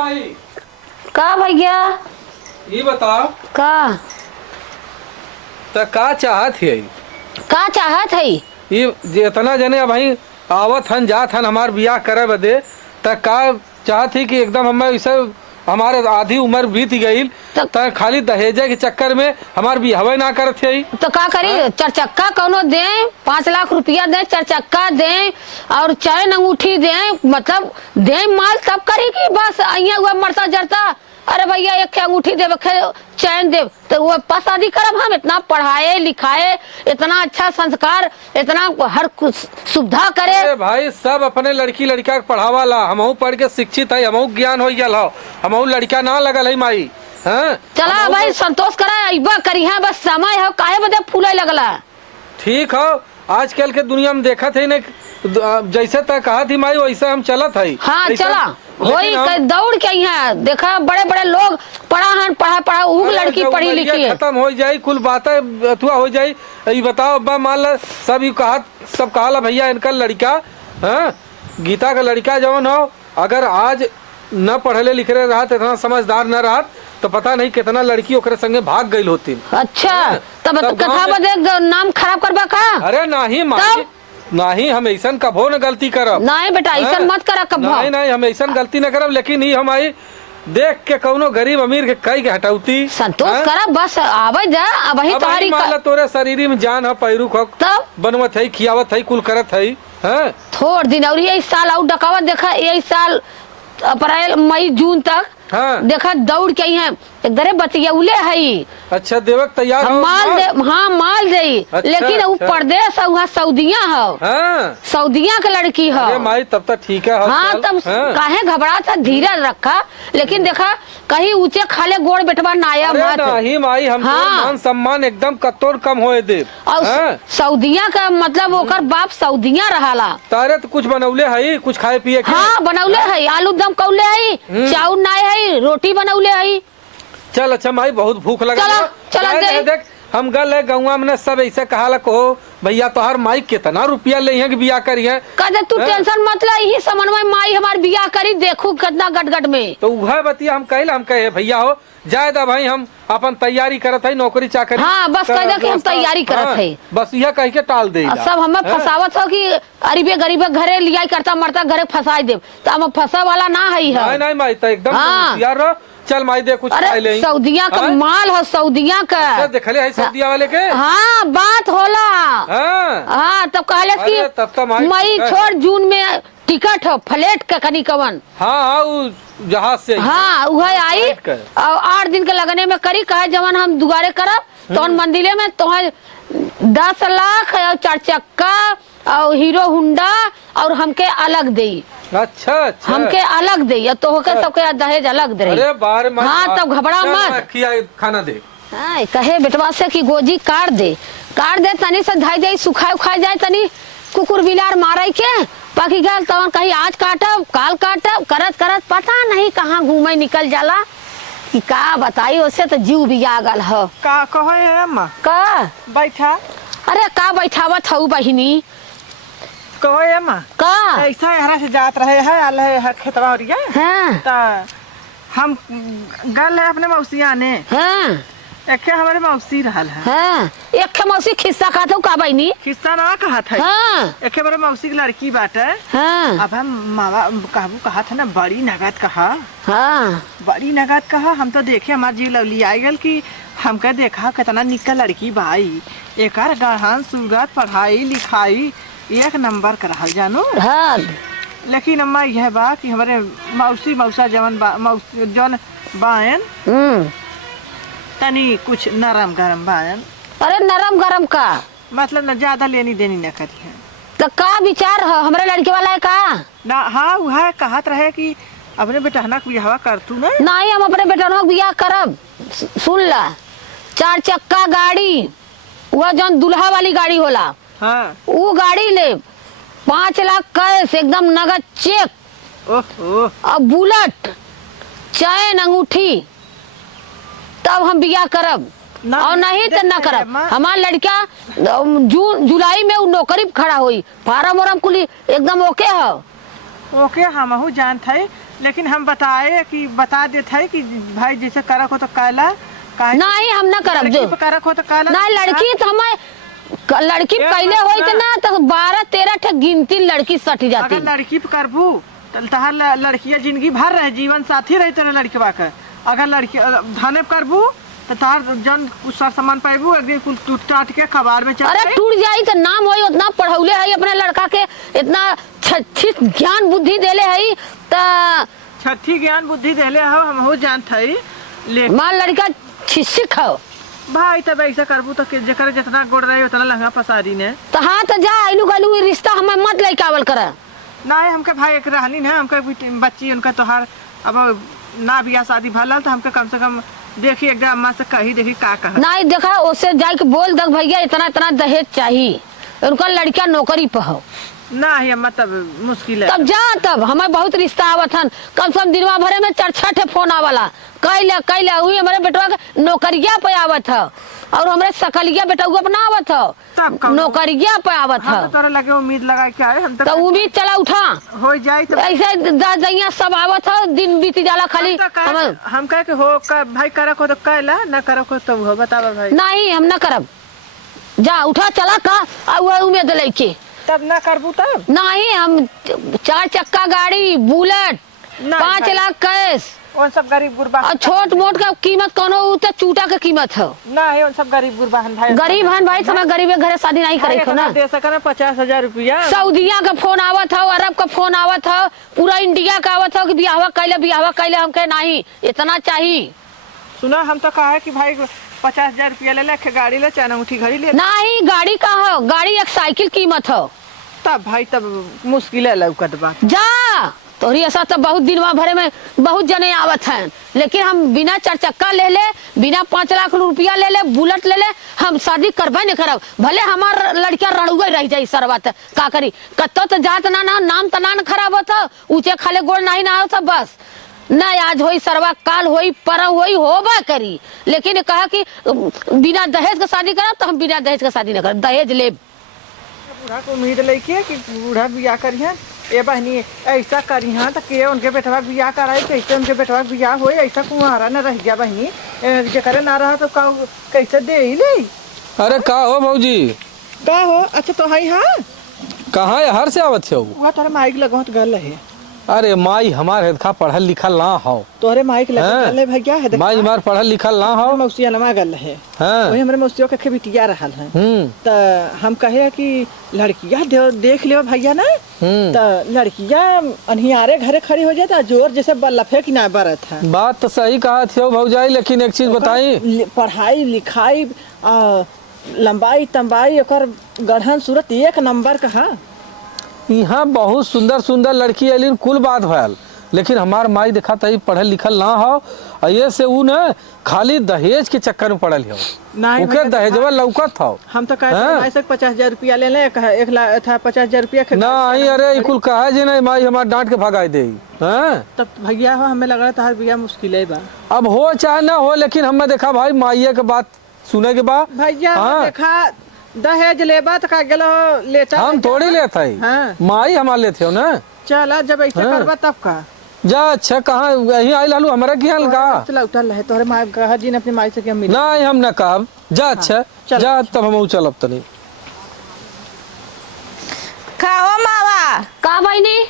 माई। का भैया ये बताओ का त का चाहत है? का चाहत है? ये जितना जने भाई आवत हन जात हन हमार बियाह करे बदे त का चाहत ही कि एकदम हमें इसे हमारे आधी उम्र बीत गई त खाली दहेजे के चक्कर में हमार बियाह ना करत है। तो का करी? चरचक्का कौनो दे, 5 लाख रुपया दे, चरचक्का दे और चैन अंगूठी दे, मतलब दे माल तब करी कि बस अइया हुआ मरता जरता। अरे भैया एक अंगूठी दे, चैन दे, तो वो पास शादी करब। हम इतना पढ़ाए लिखाए, इतना अच्छा संस्कार, इतना हर कुछ सुविधा करे। अरे भाई सब अपने लड़की लड़का के पढ़ावाला, हमहू पढ़ के शिक्षित है, हमहू ज्ञान हो गया हो, हमहू लड़का ना लगल है माई। हाँ चला भाई संतोष करा अइबा करी है, बस समय है काहे बदे फूले लगला। ठीक हो, आजकल के दुनिया में देखत है न जैसे तक कहा थी माई वैसे हम चलत है। हाँ चला वही दौड़ के यहाँ देखा बड़े बड़े लोग पढ़ा ऊ लड़की पढ़ी लिखी है। खत्म हो जाये कुल बातें अथवा हो जाये। ये बताओ अब्बा मान ला सब यू कहा, सब कहा भैया इनका लड़का, हाँ गीता का लड़का जवन हो, अगर आज न पढ़ले लिखले रहा इतना समझदार न रहा तो पता नहीं कितना लड़की ओकरे संगे भाग गई होती। अच्छा तब कथा बदे नाम खराब करबा का? अरे नहीं माई नहीं, हम ऐसा कभो न गलती करब। नहीं बेटा ऐसा मत करा कभो। नहीं नहीं हम ऐसा गलती न करब, लेकिन ही हमारी देख के कौनो गरीब अमीर के कई के हटौती। संतोष करा बस आवे जा। अब ही तुम्हारी तोरे शरीर में जान है, पैरू खो तब बनवत है, खियावत है, कुल करत है। हैं थोड़ दिन और यही साल और डकावत देखा, यही साल अप्रैल मई जून तक हाँ देखा दौड़ के हैं गरे बतियौले है। अच्छा देवक तैयार हो माल दे, हाँ माल दे। अच्छा, लेकिन वो अच्छा। परदेश वहाँ सऊदिया है। हाँ सऊदिया के लड़की है। अरे माई तब तक ठीक है। हाँ तब काहे घबरा था, धीरज रखा। लेकिन देखा कहीं ऊंचे खाले गोड़ बेटवा नाया मत। नहीं माई हम हाँ। मान सम्मान एकदम कतोर कम होए दे। और सऊदिया का मतलब ओकर बाप सऊदिया रहाला। तारे तो कुछ बनौले है, कुछ खाए पिए के? हाँ बनौले है, आलू दम कौले है, चाउर नाय है, रोटी बनौले है। चल अच्छा माई बहुत भूख लगा। चला देख हम गल है गौवा में सब ऐसे कहा कहो भैया तोहर माई कितना रुपया ले हैं कि बियाह करी है। कहते तू टेंशन मत ले, यही समन्वय माई हमार बियाह करी, देखू कितना गटगट में। तो वह बतिया हम कहे भैया हो जाए दा भाई हम अपन तैयारी करत है नौकरी चाकरी। हाँ बस कह दे कि हम तैयारी करत है, बस यह कह के टाल दे। सब हमें फसावत हो कि अरीबे गरीबे घरे लिया करता मरता घरे फंसाई दे, तो हम फंसा वाला ना है। नहीं माई तो एकदम यार रहो। चल माई दे कुछ खाए ले। सऊदिया का माल है, सऊदिया का देखले है सऊदिया वाले के। हाँ बात होला। हाँ तब कहले कि तब तो मई छोड़ जून में टिकट हो फ्लाइट का कनी कवन। हाँ जहाज से। हाँ वह आई और 8 दिन के लगने में करी कहे जवन हम दुगारे करब तो मंदिरे में तुम्हें 10 लाख और 4 चक्का और हीरो हुंडा और हमके अलग दे। अच्छा अच्छा हमके अलग दे तो होकर सबके दहेज अलग दे। अरे बार हाँ तब घबरा मत, खाना दे। कहे बेटवा से कि गोजी काट दे तनी से धाई जाए सुखाए उखाए जाए, तनी कुकुर बिलार मारे के बाकी गल तवन कहीं आज काटब काल काटब करत करत पता नहीं कहाँ घूमे निकल जाला कि का बताई। उससे तो जीव भी जागल हो। का कहो अम्मा का बैठा? अरे का बैठावत हूँ बहिनी? कहो अम्मा का ऐसा यहाँ से जात रहे है आल है खेतवा और हाँ तो हम गल है अपने मौसिया ने। हाँ एक हमारे मौसी रहल है। हाँ एक मौसी खिस्सा कहता हूँ का बहिनी? खिस्सा ना कहा था। हाँ एक हमारे मौसी की लड़की बाटे। हाँ अब हम मावा काबू कहा था ना बड़ी नगद कहा। हाँ बड़ी नगद कहा। हम तो देखे हमारे जीव लवली आई गल की हमका देखा कितना निकल लड़की भाई, एक गढ़ान सूरत पढ़ाई लिखाई एक नंबर कर रहा जानो। हाँ लेकिन अम्मा यह बा कि हमारे मौसी मौसा जवन जवन बायन तनी कुछ नरम गरम बायन। अरे नरम गरम का मतलब न ज्यादा लेनी देनी न करी है। तो का विचार है हमारे लड़के वाला है का ना? हाँ वह कहत रहे कि अपने बेटहना को बियाह कर तू ना। नहीं हम अपने बेटनों बियाह करब। सुन ला 4 चक्का गाड़ी, वह जौन दुल्हा वाली गाड़ी होला हाँ वो गाड़ी ले 5 लाख कैश एकदम नगद चेक। ओहो अब बुलेट चैन अंगूठी तब हम बियाह करब और नहीं तो न करब। हमार लड़का जून जुलाई में नौकरी खड़ा हुई, फार्म वार्म कुली एकदम ओके है। ओके हम जानत है लेकिन हम बताए कि बता देते है कि भाई जैसे करक हो तो काला काहे नहीं हम ना करब जो करक हो तो काला ना लड़की तो हमें लड़की पहले होई त ना तो 12-13 ठे गिनती लड़की सट जाती। अगर लड़की पे करबू तो तहार लड़किया जिंदगी भर रहे जीवन साथी रही तेरे लड़कवा के। अगर लड़की धने करबू तो तार जन कुछ सार सामान पाबू एक दिन कुल टूट टाट के कबाड़ में चल अरे टूट जाई तो नाम होई उतना पढ़ौले है अपने लड़का के इतना अच्छी ज्ञान बुद्धि देले है त छठी ज्ञान बुद्धि देले हो हम हो जानत हई ले मां लड़का शिक्षित हो भाई तब ऐसा करबू तो जेकर जितना गोड़ रही उतना लहंगा पसारी ने तो हाँ तो जा आइलू गलू रिश्ता हमें मत लेके आवल कर। नहीं हमके भाई एक रहली ना हमके बच्ची उनका तोहार अब ना बियाह शादी भला तो हमके कम से कम देखी एकदम अम्मा से कही देखी का कहा नहीं देखा उससे जाके बोल दे भैया इतना इतना दहेज चाहिए उनका लड़का नौकरी पे हो ना ही अम्मा तब मुश्किल है। तब जा तब हमें बहुत रिश्ता आवत हन कम से कम दिनवा भरे में 4-6 ठे फोन आवाला कैले हुई हमारे बेटवा के नौकरिया पे आवत है और हमारे सकलिया बेटवा पे ना आवत है नौकरिया पे आवत है। तो तोरा लगे उम्मीद लगा के आए हम तो उम्मीद चला उठा हो जाए तो ऐसे दैया सब आवत है दिन बीती जाला खाली हम कहे कि हो भाई करक हो तो कहला ना करक हो तो हो बतावा भाई नहीं हम ना करब जा उठा चला का उम्मीद लेके तब ना करबू तब नहीं हम 4 चक्का गाड़ी बुलेट 5 लाख कैश उन सब गरीब गुरबा और छोट मोट का कीमत कोनो उते चूटा के कीमत है ना है उन सब गरीब गुरबा भाई गरीब हन भाई समय गरीबे घरे शादी नहीं करे को ना दे सके ना 50,000 रुपया सऊदीया का फोन आवत है अरब का फोन आवत है पूरा इंडिया का आवत है कि बियाहवा कैले हम कहे नहीं इतना चाहिए। सुना हम तो कहा कि भाई 50,000 रुपया ले ले गाड़ी ले चाहे अंगूठी घड़ी ले नहीं गाड़ी का हो गाड़ी एक साइकिल कीमत हो तब भाई तब मुश्किल है लौकत बा जा तोरी ऐसा तो बहुत दिन भरे में बहुत जने आवत हैं लेकिन हम बिना 4 चक्का ले ले बिना 5 लाख रुपया ले ले बुलेट ले ले हम शादी करबे नहीं करब भले हमार लड़किया रणुए रह जाई सरवत का करी कत्तो तो जात ना नाम तो ना खराब होता ऊंचे खाले गोड़ नहीं ना होता बस न आज होई सरवा काल होई परव होई होबा करी लेकिन कहा कि बिना दहेज का शादी करब तो हम बिना दहेज का शादी न करब दहेज ले बूढ़ा को उम्मीद लेके कि बूढ़ा बियाह करिहन ए बहनी ऐसा करिहन तो के उनके बेटवा बियाह कराई कैसे उनके बेटवा बियाह होई ऐसा कुंवारा न रह गया बहनी जेकर ना रहा तो कैसे दे ही ले। अरे का हो भौजी का हो अच्छा तो हाई हां कहाँ है हर से आवत हो वो तोरे माइक लगत गल है। अरे माई हमार हेदखा पढ़ल लिखल ना हो तोरे माइक लगत गल है भैया है माई हमार पढ़ल लिखल ना हो मौसिया नमा गल है हाँ वही हमरे मौसियों के खेबिटिया रहल है तो हम कहे कि लड़किया देख लियो भैया ना तो लड़किया अनहियारे घरे खड़ी हो जाता जोर जैसे बल्लफे की ना बरत है। बात तो सही कहा थी भौजाई लेकिन एक चीज बताई पढ़ाई लिखाई लंबाई तंबाई ओकर गढ़न सूरत 1 नंबर का है। यहाँ बहुत सुंदर सुंदर लड़की अलिन कुल बात भयल लेकिन हमार माई देखा तही पढ़ल लिखल ना हो ये से ऊ न खाली दहेज के चक्कर में पड़ल हो ओके दहेजवा लौकत हो। हम तो कहते 50,000 रुपया ले ले 1 लाख था 50,000 रुपया नहीं अरे कुल कहा जे नहीं माई हमार डांट के भगाई दे तब भैया हो हमें लग रहा था भैया मुश्किल है बा अब हो चाहे ना हो लेकिन हमें देखा भाई माइये के बात सुने के बाद भैया देखा दहेज लेबा तो का गेलो लेता हम थोड़ी लेते है हाँ। माई हमार लेते हो ना चला जब ऐसा करबा तब का जा अच्छा कहाँ यही आई लालू हमारा क्या लगा चला उठल है तोरे माँ कहा जी ने अपनी माई से क्या मिला नहीं हम ना कहब जा अच्छा जा तब हम चलब तनी खाओ मावा का बहनी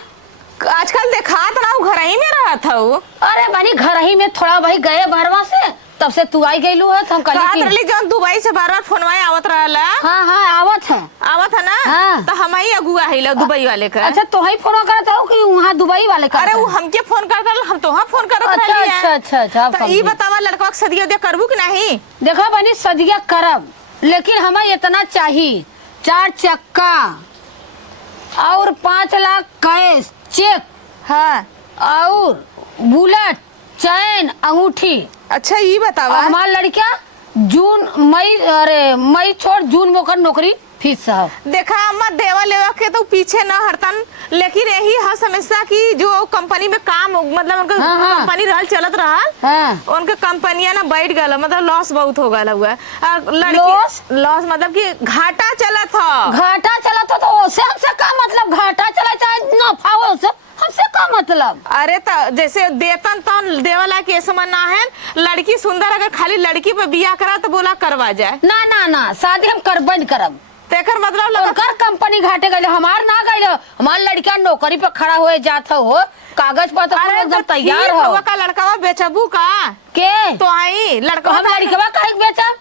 आजकल देखात ना घर ही में रहा था अरे बनी घर ही में थोड़ा भाई गए बाहरवा से तब से तू आई गईलू है तो हम कहली जौन दुबई से बार-बार फोनवा आवत रहला। हां आवत है ना हाँ। तो हम ही अगुआ हिला दुबई वाले का। अच्छा तो ही फोन करत हो कि वहां दुबई वाले का। अरे वो हमके फोन करत हम तोहा फोन करत रहली है। अच्छा तो ई बतावा लड़का के सदिया दे करबू कि नहीं। देखो बनी सदिया करब लेकिन हमें इतना चाहिए 4 चक्का और 5 लाख कैश चेक हाँ और बुलेट चैन अंगूठी। अच्छा ये बतावा हमार लड़का जून मई छोड़ जून में नौकरी फीस साहब। देखा अम्मा देवा लेवा के तो पीछे न हटतन लेकिन यही है समस्या की जो कंपनी में काम मतलब उनका कंपनी रहल चलत रहल उनके कंपनियां ना बैठ गल मतलब लॉस बहुत हो गया हुआ लड़की लॉस मतलब कि घाटा चलत हो तो उससे हमसे का मतलब घाटा चला चाहे नफा हो उससे से का मतलब? अरे तो जैसे देतन तो देवला के समझ ना है, लड़की सुंदर अगर खाली लड़की पे बियाह करा तो बोला करवा जाए। ना ना ना, शादी हम करबे नहीं करब। तेकर मतलब लगा ओकर कंपनी घाटे गए, हमार ना गए। हमार लड़का नौकरी पे खड़ा हुए जात हो, कागज पत्र पूरा एकदम तैयार हो। का लड़का बेचबू का के तो आई लड़का हम लड़कवा काहे बेचब?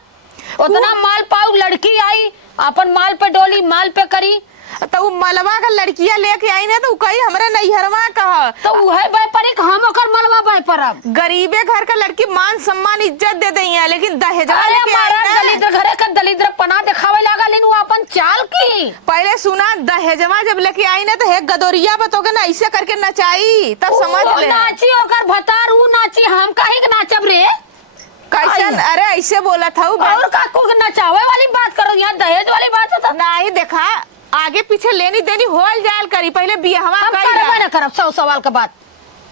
उतना माल पाऊ, लड़की आई अपन माल पे डोली, माल पे करी। तो उ मलवा का लड़किया लेके आई ना तो कही हमरे नैहरवा कहा तो उहे व्यापारी हम ओकर मलवा बाय परब। गरीबे घर का लड़की मान सम्मान इज्जत दे दई है, लेकिन दहेजवा अरे लेके आई हमारा ना। दलिद्र घरे का दलिद्र पना दिखावे लगा, लेकिन वो अपन चाल की। पहले सुना, दहेजवा जब लेके आई ना तो हे गदोरिया पे तो के ना ऐसे करके नचाई, तब समझ वो ले। नाची ओकर भतार, ऊ नाची, हम काहे के नाचब रे? कैसन? अरे ऐसे बोला था और का को नचावे वाली बात करो, यहाँ दहेज वाली बात होता। नहीं देखा, आगे पीछे लेनी देनी होल जायल करी, पहले बियाहवा हम करी करबे ना। ना करब। 100 सवाल का बात,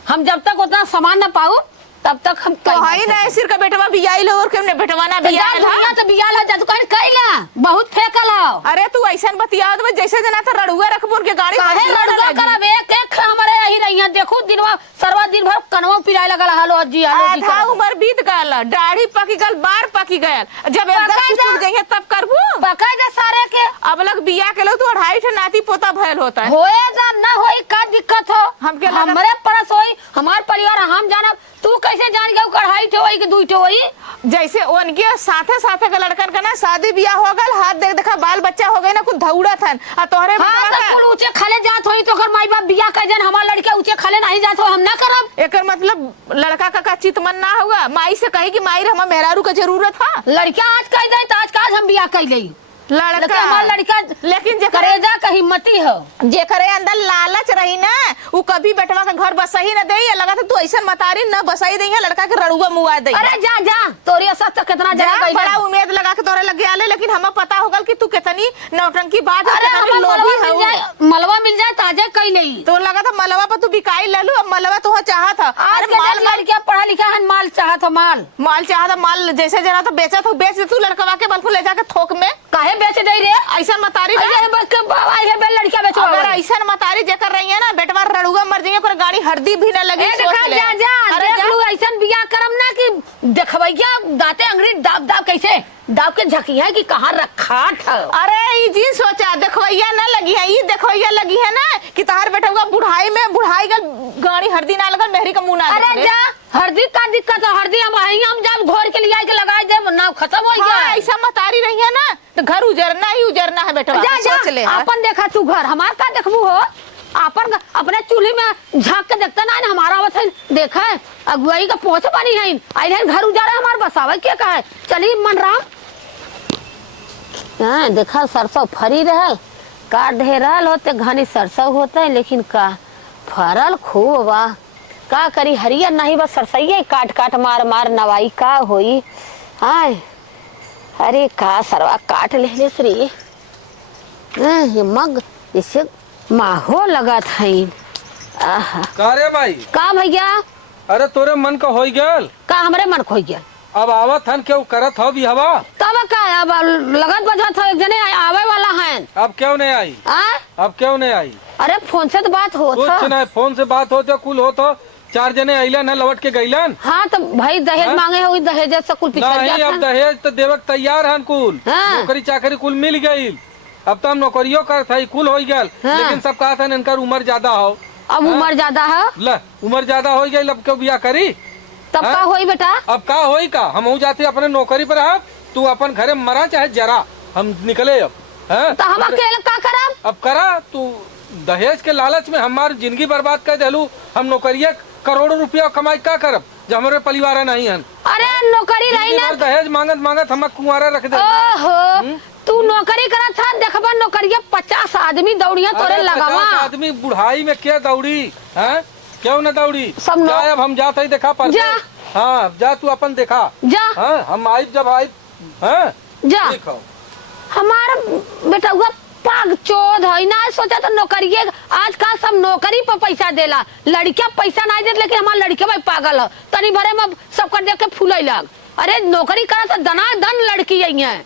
हम जब तक उतना सामान ना पाऊ तब तक हम तो हई ना सिर का बेटवा बियाइल और केमने बेटवा ना बियाइल हा? तो बियाल हो जा तू कहीं कइला बहुत फेकल हो। अरे तू ऐसन बतिया तो जैसे जना था रड़ुआ रखबुर के गाड़ी काहे फंसी ना लड़का लगी। करब? एक हमारे यही रही है, देखो दिनवा सरवा दिन भर कनवा पिराए लगल, हालो जी हालो जी आधा उम्र बीत गल, दाढ़ी पकी गल, बार पकी गल, जब एकदम सुसुक जाइए तब करबू। पकाई दे सारे के। अब लग बिया के लो तू 2.5 नाती पोता भयल होता है। होएगा ना होई का दिक्कत हो? हमके लगा- हमरे परस होई, हमार परिवार हम जानब। तू कैसे जान गया कढ़ाई ठो होई कि 2 ठो होई? जैसे उनके साथे साथे के लड़कन का ना शादी बियाह हो गल, हाथ देख देखा बाल बच्चा हो गए ना, कुछ धौड़ा थन आ तोहरे हाँ बेटवा सब का- कुल ऊंचे खाले जात होई तो ओकर माई बाप बियाह कर जन, हमार लड़का ऊंचे खाले नहीं जात हो, हम ना करब। एकर मतलब लड़का का चित मन ना होगा, माई से कही कि माई हमें मेहरारू का जरूरत है। लड़का आज कह दे तो आज काज हम बियाह कर लई। लेकिन हमार लड़का लेकिन जे करेजा का हिम्मती हो। जेकरे अंदर लालच रही ना, वो कभी बेटवा का घर बसही न दे, लगा था तू ऐसा मतारी न बसाई देंगे, लड़का के रड़ुआ मुआ दे। अरे जा जा, तोरी साथ तो कितना जगह गई बड़ा उम्मीद लगा के तोरे लगे आले, लेकिन हमें पता होगल कि तू कितनी नौटंकी बात है, अरे कितनी हमें लोभी मलवा है। मिल जाए, मलवा मिल जाए ताजे कई नहीं। तो लगा था मलवा पर तू बिकाई ललू, अब मलवा तो चाहत है। आज अरे के माल माल लड़कियां पढ़ा लिखा है, माल चाहत हो, माल माल चाहत है, माल जैसे जना तो बेचा तो बेच दे तू, लड़कवा के बल्कु ले जाके थोक में काहे बेच दे रे? ऐसा मतारी रहे। अरे बस के बाबा ये बेल लड़कियां बेचो। अगर ऐसा मतारी जेकर रही है ना, बेटवा रड़ुआ मर जाइए, कोई गाड़ी हरदी भी न लगी। ए सोच देखा ले। जा जा, अरे देख जा। लू ऐसन बियाह करम ना कि देखबैया दाते अंगड़ी दाब दाब कैसे दाब के झकी है कि कहाँ रखा था। अरे ये जी सोचा देखवैया ना लगी है, ये देखवैया लगी है ना कि तहार बेटा बुढ़ाई में बुढ़ाई का गाड़ी हरदी ना लगल, मेहरी का मुंह ना अरे देखले। जा, हरदी का दिक्कत है? हरदी हम आई, हम जब घोर के लिए के लगाए जब नाव खत्म हो गया। हाँ, ऐसा मतारी रही है ना तो घर उजरना ही उजरना है बेटा। जा जा, सोच ले। अपन देखा तू घर, हमार का देखबू हो? अपन अपने चूल्ही में झांक के देखता ना, हमारा आवत है देखा है अगुवाई का पहुंच पानी है, आई है घर उजारा हमार बसावे के कहा है। चली मन राम। हाँ देखा सरसों फरी रहल, काट दे रहल होते घनी सरसों होता है, लेकिन का फरल खूब बा। का करी हरियर नहीं, बस सरसैया काट काट मार मार नवाई का होई। हाँ अरे का सरवा काट ले रे। ये मग इसे माहो लगा था। आहा का रे भाई? का भैया? अरे तोरे मन का होई गल? का हमरे मन खोई गया? अब आवत हन क्यों करत हो भी हवा? तब का अब लगत बजत है, एक जने आवे वाला है। अब क्यों नहीं आई? अब क्यों नहीं आई? अरे फोन से तो बात होत कुछ है। नहीं, फोन से बात होते कुल हो तो 4 जने अइलन है लौट के गइलन। हाँ तो भाई दहेज हाँ? मांगे हो, दहेज से कुल पिछड़ नहीं अब जाता। दहेज तो देवक तैयार हन कुल। हाँ। नौकरी चाकरी कुल मिल गई, अब तो हम नौकरियों कर था कुल हो गल। हाँ। लेकिन सब कहा था इनकर उम्र ज्यादा हो। अब उम्र ज्यादा है, ल उम्र ज्यादा हो गई, अब क्यों बिया करी? तब हाँ? का होई बेटा? अब का होई का? हम जाते अपने नौकरी पर, आप तू अपन घरे मरा चाहे जरा, हम निकले अब। हैं? तो हम अकेले का करब? अब करा तू दहेज के लालच में हमारी जिंदगी बर्बाद कर देलू। हम नौकरिया करोड़ों रुपया कमाई का करब जब हमारे परिवार नहीं हन। अरे नौकरी रही ना। दहेज मांगत मांगत हम कुंवारा रख दे। ओहो तू नौकरी करत था, देखबा नौकरिया 50 आदमी दौड़िया तोरे अरे लगावा। 50 आदमी बुढ़ाई में क्या दौड़ी है? क्यों न दौड़ी? सब जा अब हम जाते ही देखा पर। जा। हाँ जा तू अपन देखा। जा। हाँ हम आई जब आई। हाँ जा। देखो हमारा बेटा हुआ पाग चोद है ना, सोचा तो नौकरिये आज का सब नौकरी पर पैसा देला, लड़किया पैसा नहीं दे, लेकिन हमारा लड़के भाई पागल है, तनी भरे में सब कर दे के फूले लग। अरे नौकरी करा तो दना दन लड़की आई है।